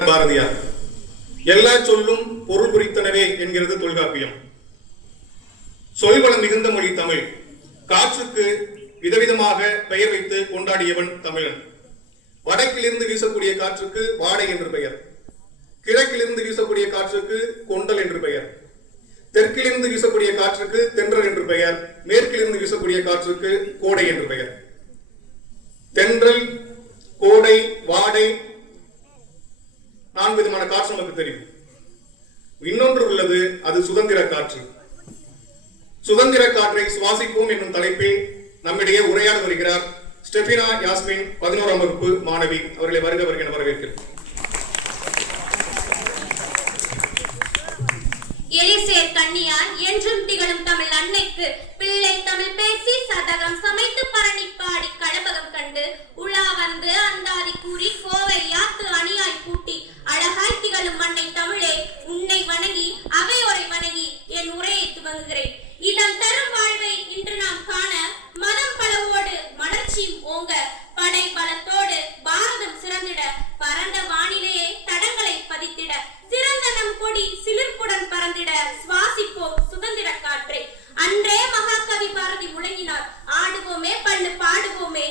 பாரதியார். எல்லா சொல்லும் பொருள் குறித்தனவே என்கிறது தொல்காப்பியம். சொல்வளம் மிகுந்த மொழி தமிழ். காற்றுக்கு விதவிதமாக பெயர் வைத்து கொண்டாடியவன் தமிழன். வடக்கிலிருந்து வீசக்கூடிய காற்றுக்கு வாடை என்று பெயர், கிழக்கிலிருந்து வீசக்கூடிய காற்றுக்கு கொண்டல் என்று பெயர், தெற்கிலிருந்து வீசக்கூடிய காற்றுக்கு தென்றல் என்று பெயர், மேற்கிலிருந்து வீசக்கூடிய காற்றுக்கு கோடை என்று பெயர். தென்றல், கோடை, வாடை, 4 விதமான காற்று நமக்கு தெரியும். இன்னொன்று உள்ளது, அது சுதந்திர காற்று. சுதந்திர காற்றை சுவாசிப்போம் என்னும் தலைப்பில் நம்மிடையே உரையாட வருகிறார் ஸ்டெஃபினா யாஸ்மின், 11ஆம் வகுப்பு மாணவி. அவர்களை வருக வருக என வரவேற்கிறேன். எலிசேர் கண்ணியார் என்றும் திகழும் தமிழ் அன்னைக்கு பிள்ளை தமிழ் பேசி சதகம் சமைத்து பரணி பாடி கழபகம் கண்டு உலா வந்து அந்தாதி கூறி கோவை யாத்து அணியாய் பூட்டி அழகாய் திகழும் அன்னை தமிழே, உன்னை வணங்கி அவையோரை வணங்கி என் உரையை துவங்குகிறேன். இதன் தரும் வாழ்வை இன்று நாம் காண மதம் பலவோடு மலர்ச்சியும் ஓங்க படை பலத்தோடு பாரதம் சிறந்திட பரந்த வானிலையே தடங்களை பதித்திட சிறந்த நம் கொடி சிலிர்ப்புடன் பறந்திட சுவாசிப்போம் சுதந்திர காற்றை. அன்றே மகாகவி பாரதி முழங்கினார், ஆடுவோமே பண்ணு பாடுவோமே